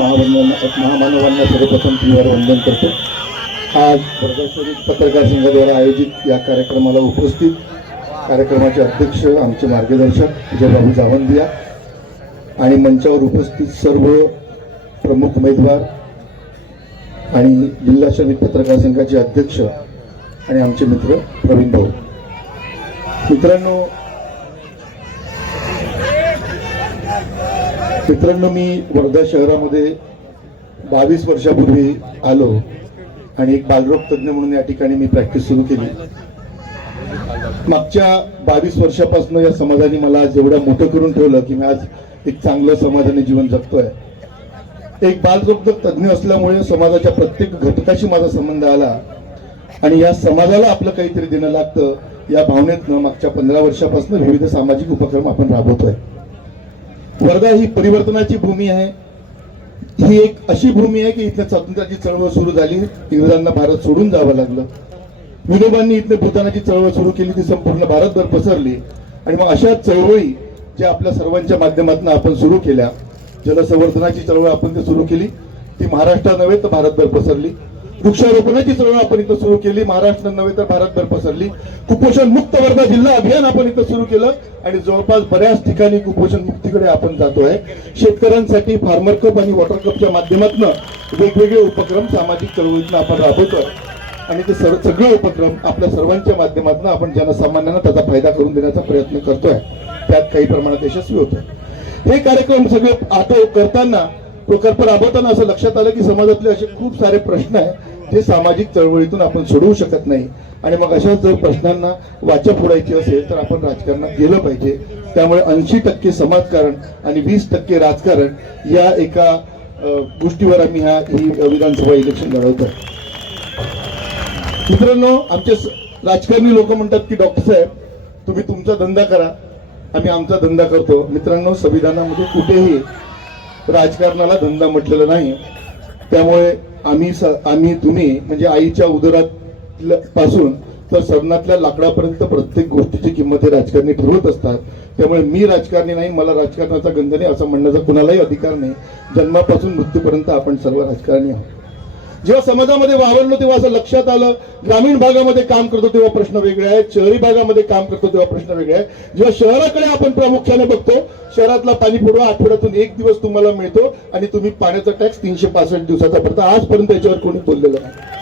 मी महामानवांना सर्वप्रथम तीवर वंदन करतो. आज वर्धाश्वरी पत्रकार संघाद्वारा आयोजित या कार्यक्रमाला उपस्थित कार्यक्रमाचे अध्यक्ष आमचे मार्गदर्शक विजयबाबू जावंदिया आणि मंचावर उपस्थित सर्व प्रमुख उमेदवार आणि जिल्हा श्रमिक पत्रकार संघाचे अध्यक्ष आणि आमचे मित्र प्रवीण भाऊ. मित्रांनो मित्रांनो मी वर्धा शहरामध्ये बावीस वर्षापूर्वी आलो आणि एक बालरोग तज्ज्ञ म्हणून या ठिकाणी मी प्रॅक्टिस सुरू केली. मागच्या बावीस वर्षापासून या समाजाने मला जेवढं मोठं करून ठेवलं की मी आज एक चांगलं समाजाने जीवन जगतोय. एक बालरोग तज्ज्ञ असल्यामुळे समाजाच्या प्रत्येक घटकाशी माझा संबंध आला आणि या समाजाला आपलं काहीतरी देणं लागतं या भावनेतनं मागच्या पंधरा वर्षापासून विविध सामाजिक उपक्रम आपण राबवतोय. वर्धा ही परिवर्तनाची भूमी आहे. ही एक अशी भूमी आहे की इथल्या स्वातंत्र्याची चळवळ सुरू झाली. इंग्रजांना भारत सोडून जावं लागलं. विनोबांनी इथले भूतानाची चळवळ सुरू केली ती संपूर्ण भारतभर पसरली. आणि मग अशा चळवळी ज्या आपल्या सर्वांच्या माध्यमातून आपण सुरू केल्या जलसंवर्धनाची चळवळ आपण ती सुरू केली. ती महाराष्ट्रात नव्हे तर भारतभर पसरली. वृक्षारोपणाची चळवळ आपण इथं सुरू केली. महाराष्ट्र नव्हे तर भारतभर पसरली. कुपोषण मुक्त वर्धा जिल्हा अभियान आपण इथं सुरू केलं. आणि जवळपास बऱ्याच ठिकाणी कुपोषण मुक्तीकडे आपण जातो आहे शेतकऱ्यांसाठी फार्मर कप आणि वॉटर कपच्या माध्यमातून वेगवेगळे उपक्रम सामाजिक चळवळीतून आपण राबवतोय. आणि ते सर्व सगळे उपक्रम आपल्या सर्वांच्या माध्यमातून आपण जनसामान्यांना त्याचा फायदा करून देण्याचा प्रयत्न करतोय. त्यात काही प्रमाणात यशस्वी होतोय. हे कार्यक्रम सगळे आता करताना प्रकल्प राबवताना असं लक्षात आलं की समाजातले असे खूप सारे प्रश्न आहेत जे सामाजिक चळवळीतून आपण सोडवू शकत नाही. आणि मग अशा जर प्रश्नांना वाचा फोडायची असेल तर आपण राजकारणात गेलं पाहिजे. त्यामुळे ऐंशी टक्के समाजकारण आणि वीस टक्के राजकारण या एका गोष्टीवर आम्ही ह्या ही विधानसभा इलेक्शन लढवतो मित्रांनो आमचे राजकारणी लोक म्हणतात की डॉक्टर साहेब तुम्ही तुमचा धंदा करा. आम्ही आमचा धंदा करतो. मित्रांनो संविधानामध्ये कुठेही राजकारणाला धंदा म्हटलेला नाही त्यामुळे आम्ही स- आम्ही तुम्ही म्हणजे आईच्या उदरात पासून तर सदनातल्या लाकडापर्यंत प्रत्येक गोष्टीची किंमत हे राजकारणी ठरवत असतात. त्यामुळे मी राजकारणी नाही मला राजकारणाचा गंध नाही असं म्हणण्याचा कुणालाही अधिकार नाही. जन्मापासून मृत्यूपर्यंत आपण सर्व राजकारणी आहोत. जेव्हा समाजामध्ये वावरलो तेव्हा असं लक्षात आलं ग्रामीण भागामध्ये काम करतो तेव्हा प्रश्न वेगळे आहेत शहरी भागामध्ये काम करतो तेव्हा प्रश्न वेगळे आहेत. जेव्हा शहराकडे आपण प्रामुख्याने बघतो शहरातला पाणी पुरवठा आठवड्यातून एक दिवस तुम्हाला मिळतो आणि तुम्ही पाण्याचा टॅक्स तीनशे पासष्ट दिवसाचा भरता. आजपर्यंत याच्यावर कोणी बोललेलं नाही.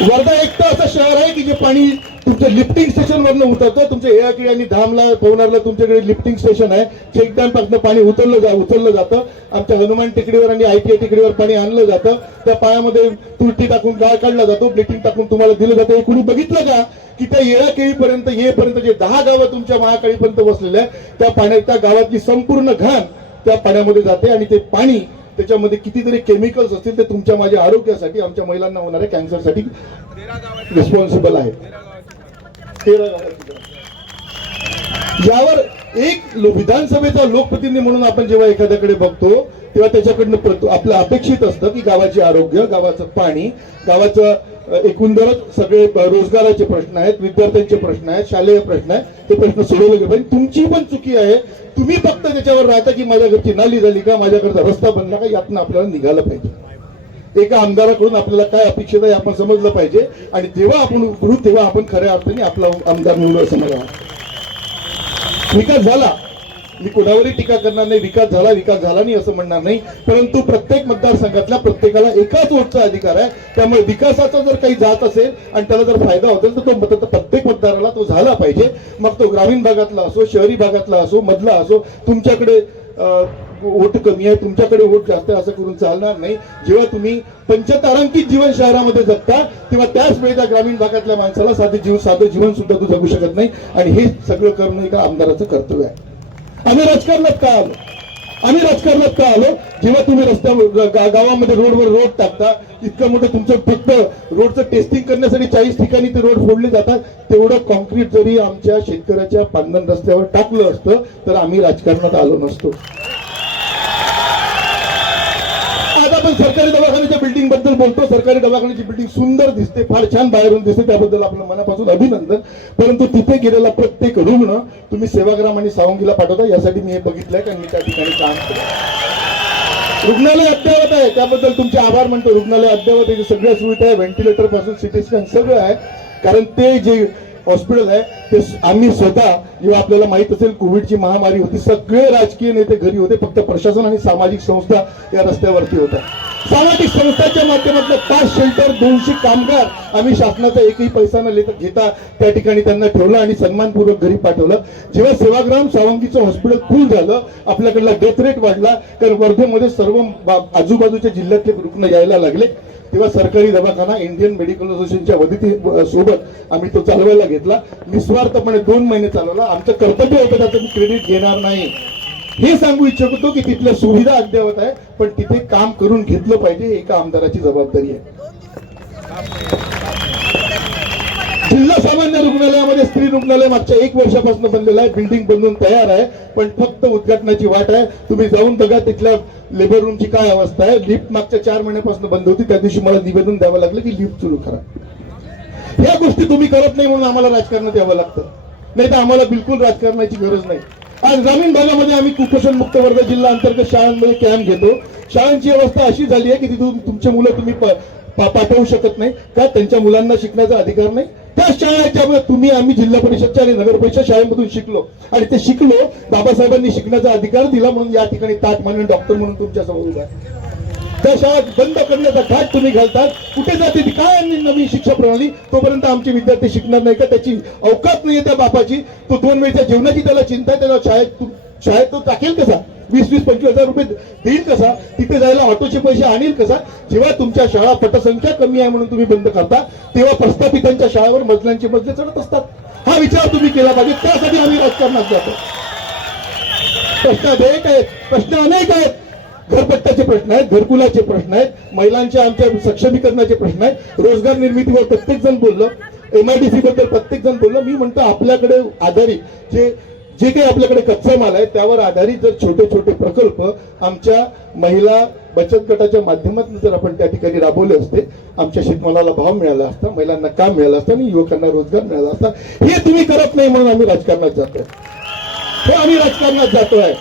वर्धा एकटं असं शहर आहे की जे पाणी तुमच्या लिफ्टिंग स्टेशन वरनं उतरतं. तुमच्या एआकी आणि धामला पवनारला तुमच्याकडे लिफ्टिंग स्टेशन आहे. चेकडॅमपासून पाणी उतरलं जा उचललं जातं. आमच्या हनुमान टेकडीवर आणि आय टेकडीवर पाणी आणलं जातं. त्या पाण्यामध्ये तुरटी टाकून गाळ काढला जातो. ब्लिटिंग टाकून तुम्हाला दिलं जातं. हे कुणी बघितलं का? की त्या येळाकेळीपर्यंत येपर्यंत जे दहा गावं तुमच्या महाकाळीपर्यंत बसलेल्या आहे त्या पाण्यात त्या गावातली संपूर्ण घाण त्या पाण्यामध्ये जाते आणि ते पाणी त्याच्यामध्ये कितीतरी केमिकल्स असतील ते तुमच्या माझ्या आरोग्यासाठी आमच्या महिलांना होणाऱ्या कॅन्सरसाठी रिस्पॉन्सिबल आहे. यावर एक विधानसभेचा लोकप्रतिनिधी म्हणून आपण जेव्हा एखाद्याकडे बघतो तेव्हा त्याच्याकडनं आपलं अपेक्षित असतं की गावाचे आरोग्य गावाचं पाणी गावाचं एकंदरच सगळे रोजगाराचे प्रश्न आहेत विद्यार्थ्यांचे प्रश्न आहेत शालेय प्रश्न आहेत ते प्रश्न सोडवले गेले पाहिजे. तुमची पण चुकी आहे. तुम्ही फक्त त्याच्यावर राहता की माझ्या घरची नाली झाली का माझ्याकडचा रस्ता बनला का यातनं आपल्याला निघालं पाहिजे. एका आमदाराकडून आपल्याला काय अपेक्षित आहे आपण समजलं पाहिजे. आणि जेव्हा आपण करू तेव्हा आपण खऱ्या अर्थाने आपला आमदार निवडू असं मला वाटतं. विकास झाला. मी कोणावरही टीका करणार नाही विकास झाला विकास झाला नाही असं म्हणणार नाही. परंतु प्रत्येक मतदारसंघातल्या प्रत्येकाला एकाच वोटचा अधिकार आहे. त्यामुळे विकासाचा जर काही जात असेल आणि त्याला जर फायदा होतो तर तो मत प्रत्येक मतदाराला तो झाला पाहिजे. मग तो ग्रामीण भागातला असो शहरी भागातला असो मधला असो तुमच्याकडे वोट कमी आहे तुमच्याकडे वोट जास्त आहे असं करून चालणार नाही. जेव्हा तुम्ही पंचतारांकित जीवन शहरामध्ये जगता तेव्हा त्याच वेळेला ग्रामीण भागातल्या माणसाला साधे जीव साधं जीवन सुद्धा तू जगू शकत नाही. आणि हे सगळं करणं एका आमदाराचं कर्तव्य आहे. आम्ही राजकारणात का आलो? आम्ही राजकारणात का आलो? जेव्हा तुम्ही रस्त्या गावामध्ये रोडवर रोड टाकता इतकं मोठं तुमचं फक्त रोडचं टेस्टिंग करण्यासाठी चाळीस ठिकाणी ते रोड फोडले जातात तेवढं कॉन्क्रीट जरी आमच्या शेतकऱ्याच्या पांदन रस्त्यावर टाकलं असतं तर आम्ही राजकारणात आलो नसतो. आपण सरकारी दवाखान्याच्या बिल्डिंगबद्दल बोलतो. सरकारी दवाखान्याची बिल्डिंग सुंदर दिसते फार छान बाहेरून दिसते. त्याबद्दल आपलं मनापासून अभिनंदन. परंतु तिथे गेलेला प्रत्येक रुग्ण तुम्ही सेवाग्राम आणि सावंगीला पाठवता यासाठी मी हे बघितलंय कारण मी त्या ठिकाणी काम केलं रुग्णालय अद्ययावत आहे. त्याबद्दल तुमचे आभार मानतो रुग्णालय अद्ययावत आहे. सगळ्या सुविधा आहे. व्हेंटिलेटरपासून सिटी स्कॅन सगळं आहे. कारण ते जे हॉस्पिटल आहे. ते आम्ही स्वतः जेव्हा आपल्याला माहीत असेल कोविडची महामारी होती. सगळे राजकीय नेते घरी होते. फक्त प्रशासन आणि सामाजिक संस्था या रस्त्यावरती होत्या. सामाजिक संस्थांच्या माध्यमातून पाच शेल्टर दोनशे कामगार आम्ही शासनाचा एकही पैसा न लेता घेता त्या ठिकाणी त्यांना ठेवलं आणि सन्मानपूर्वक घरी पाठवलं. जेव्हा सेवाग्राम सावंगीचं हॉस्पिटल फुल झालं आपल्याकडला डेथ रेट वाढला. तर वर्धेमध्ये सर्व आजूबाजूच्या जिल्ह्यातले रुग्ण यायला लागले. तेव्हा सरकारी दवाखाना इंडियन मेडिकल असोसिएशनच्या वतीने सोबत आम्ही तो चालवायला घेतला. निस्वार्थपणे दोन महिने चालवला. आमचं कर्तव्य होतं त्याचं मी क्रेडिट घेणार नाही? हे सांगू इच्छितो की तिथल्या सुविधा अद्ययावत आहे पण तिथे काम करून घेतलं पाहिजे एका आमदाराची जबाबदारी आहे. जिल्हा सामान्य रुग्णालयामध्ये स्त्री रुग्णालय मागच्या एक वर्षापासून बनलेलं आहे. बिल्डिंग बनवून तयार आहे पण फक्त उद्घाटनाची वाट आहे. तुम्ही जाऊन बघा तिथल्या लेबर रूमची काय अवस्था आहे? लिफ्ट मागच्या चार महिन्यापासून बंद होती. त्या दिवशी मला निवेदन द्यावं लागलं की लिफ्ट सुरू करा. या गोष्टी तुम्ही करत नाही म्हणून आम्हाला राजकारणात यावं लागतं. नाही तर आम्हाला बिलकुल राजकारणाची गरज नाही. आज ग्रामीण भागामध्ये आम्ही कुपोषण मुक्त वर्ग जिल्हा अंतर्गत शाळांमध्ये कॅम्प घेतो. शाळांची अवस्था अशी झाली आहे की तिथून तुमचे मुलं तुम्ही पाठवू शकत नाही. का? त्यांच्या मुलांना शिकण्याचा अधिकार नाही? त्या शाळेच्यामुळे तुम्ही आम्ही जिल्हा परिषदच्या आणि नगर परिषद शाळेमधून शिकलो. आणि ते शिकलो. बाबासाहेबांनी शिकण्याचा अधिकार दिला म्हणून या ठिकाणी ताट मानून डॉक्टर म्हणून तुमच्यासमोर उभा त्या शाळा बंद करण्याचा ठाट तुम्ही घालतात. कुठे जाते ती काय नवीन शिक्षा प्रणाली? तोपर्यंत आमचे विद्यार्थी शिकणार नाही का? त्याची अवकाश नाही त्या बापाची. तो दोन वेळच्या जेवणाची त्याला चिंता आहे. त्याला शाळेत शाळेत तो टाकेल कसा? वीस वीस पंचवीस हजार रुपये देईल कसा? तिथे जायला ऑटोचे पैसे आणील कसा? जेव्हा तुमच्या शाळा पटसंख्या कमी आहे म्हणून तुम्ही बंद करता तेव्हा प्रस्थापितांच्या शाळेवर मजल्यांचे मजले चढत असतात. हा विचार तुम्ही केला पाहिजे त्यासाठी आम्ही राजकारणात जातो. प्रश्न अनेक आहेत प्रश्न अनेक आहेत. घरपट्ट्याचे प्रश्न आहेत घरकुलाचे प्रश्न आहेत महिलांच्या आमच्या सक्षमीकरणाचे प्रश्न आहेत. रोजगार निर्मितीवर प्रत्येक जण बोललं एमआयडीसी बद्दल प्रत्येक जण बोललं. मी म्हणतो आपल्याकडे आधारित जे जे काही आपल्याकडे कच्चा माल आहे त्यावर आधारित जर छोटे छोटे प्रकल्प आमच्या महिला बचत गटाच्या माध्यमातून जर आपण त्या ठिकाणी राबवले असते आमच्या शेतमालाला भाव मिळाला असता महिलांना काम मिळालं असतं आणि युवकांना रोजगार मिळाला असता हे तुम्ही करत नाही म्हणून आम्ही राजकारणात जातोय. हे आम्ही राजकारणात जातोय.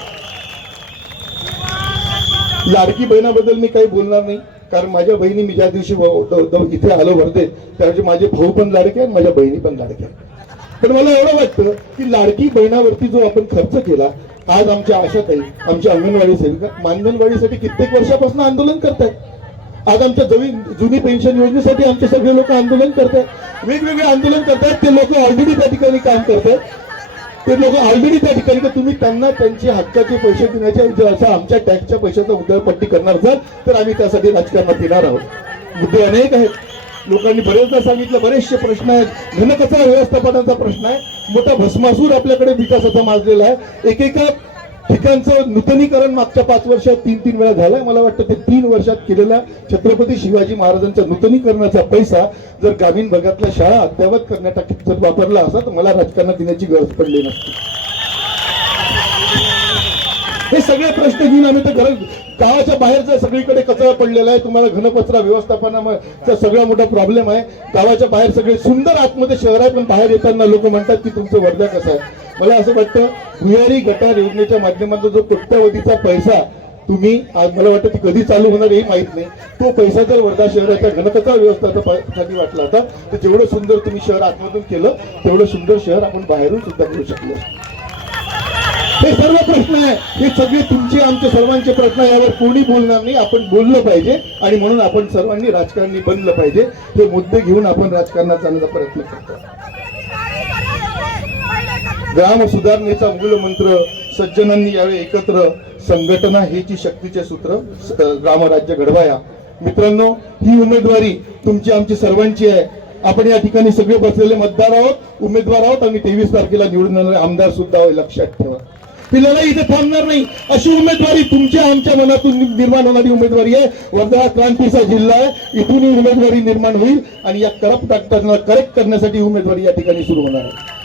लाडकी बहिणाबद्दल मी काही बोलणार नाही कारण माझ्या बहिणी मी ज्या दिवशी इथे आलो वर्धे त्यावेळी माझे भाऊ पण लाडके आणि माझ्या बहिणी पण लाडक्या पण मला एवढं वाटतं की लाडकी बहिणावरती जो आपण खर्च केला आज आमच्या आशाताई आमच्या अंगणवाडी सेविका मानधनवाडीसाठी कित्येक वर्षापासून आंदोलन करतायत. आज आमच्या जवी जुनी पेन्शन योजनेसाठी आमचे सगळे लोक आंदोलन करतायत. वेगवेगळे आंदोलन करतायत ते लोक ऑलरेडी त्या ठिकाणी काम करतायत. ते लोक ऑलरेडी त्या ठिकाणी का तुम्ही त्यांना त्यांचे हक्काचे पैसे देण्याचे जर असा आमच्या टॅक्सच्या पैशाचा उधळपट्टी करणार असाल तर आम्ही त्यासाठी राजकारणात येणार आहोत. मुद्दे अनेक आहेत. लोकांनी बरेचदा सांगितलं बरेचसे प्रश्न आहेत. घनकचरा व्यवस्थापनाचा प्रश्न आहे. मोठा भस्मासूर आपल्याकडे विकासाचा माजलेला आहे. एकेका ठिकाणचं नूतनीकरण मागच्या पाच वर्षात तीन तीन वेळा झालंय. मला वाटतं ते तीन वर्षात केलेल्या छत्रपती शिवाजी महाराजांच्या नूतनीकरणाचा पैसा जर ग्रामीण भागातल्या शाळा अद्यावत करण्यासाठी जर वापरला असा तर मला राजकारणात येण्याची गरज पडली नसती. सगळे प्रश्न घेऊन आम्ही ते घर गावाच्या बाहेरचा सगळीकडे कचरा पडलेला आहे. तुम्हाला घनकचरा व्यवस्थापनाचा सगळा मोठा प्रॉब्लेम आहे. गावाच्या बाहेर सगळे सुंदर आतमध्ये शहर आहे पण बाहेर येताना लोक म्हणतात की तुमचं वर्धा कसं आहे? मला असं वाटतं भुयारी गटार योजनेच्या माध्यमातून जो कोट्यावधीचा पैसा तुम्ही आज मला वाटतं ती कधी चालू होणार हे माहीत नाही. तो पैसा जर वर्धा शहराच्या घनकचरा व्यवस्थापनासाठी वाटला होता तर जेवढं सुंदर तुम्ही शहर आतमधून केलं तेवढं सुंदर शहर आपण बाहेरून सुद्धा करू शकलो. हे सर्व प्रश्न आहे. हे सगळे तुमचे आमचे सर्वांचे प्रश्न यावर कोणी बोलणार नाही. आपण बोललं पाहिजे आणि म्हणून आपण सर्वांनी राजकारणी बनलं पाहिजे. हे मुद्दे घेऊन आपण राजकारणात जाण्याचा प्रयत्न करतो. ग्राम सुधारणेचा मूलमंत्र सज्जनांनी यावेळी एकत्र संघटना हेची शक्तीचे सूत्र ग्रामराज्य घडवाया. मित्रांनो ही उमेदवारी तुमची आमची सर्वांची आहे. आपण या ठिकाणी सगळे बसलेले मतदार आहोत उमेदवार आहोत आणि तेवीस तारखेला निवडून येणारे आमदार सुद्धा लक्षात ठेवा. ही इथे थांबणार नाही. अशी उमेदवारी तुमच्या आमच्या मनातून निर्माण होणारी उमेदवारी आहे. वर्धा क्रांतीचा जिल्हा आहे. इथून ही उमेदवारी निर्माण होईल आणि या करप्ट डॉक्टरला करेक्ट करण्यासाठी उमेदवारी या ठिकाणी सुरू होणार आहे.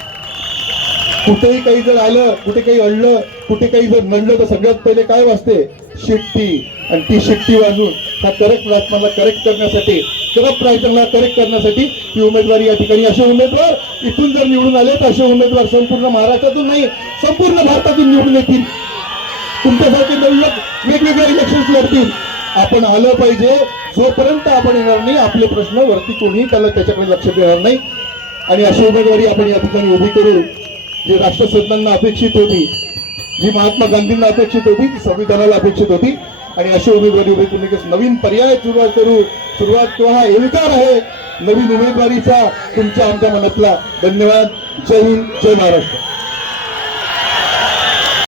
कुठेही काही जर आलं कुठे काही अडलं कुठे काही जर नडलं तर सगळ्यात पहिले काय वाजते? शिट्टी. आणि ती शिट्टी वाजून हा करेक्ट राजकारणाला करेक्ट करण्यासाठी सगळं प्रयत्नाला करेक्ट करण्यासाठी ही उमेदवारी या ठिकाणी असे उमेदवार इथून जर निवडून आले तर असे उमेदवार संपूर्ण महाराष्ट्रातून नाही संपूर्ण भारतातून निवडून येतील. तुमच्यासारखे नवयुवक वेगवेगळे इलेक्शन लढतील. आपण आलं पाहिजे. जोपर्यंत आपण येणार नाही आपले प्रश्न वरती कोणीही त्याला त्याच्याकडे लक्ष देणार नाही. आणि अशी उमेदवारी आपण या ठिकाणी उभी करू. जी राष्ट्रसंतांना अपेक्षित होती जी महात्मा गांधींना अपेक्षित होती ती संविधानाला अपेक्षित होती आणि अशी उमेदवारी उभी करून नवीन पर्याय सुरुवात करू. सुरुवात किंवा हा एविकार आहे. नवीन उमेदवारीचा तुमच्या आमच्या मनातला धन्यवाद. जय हिंद जय महाराष्ट्र.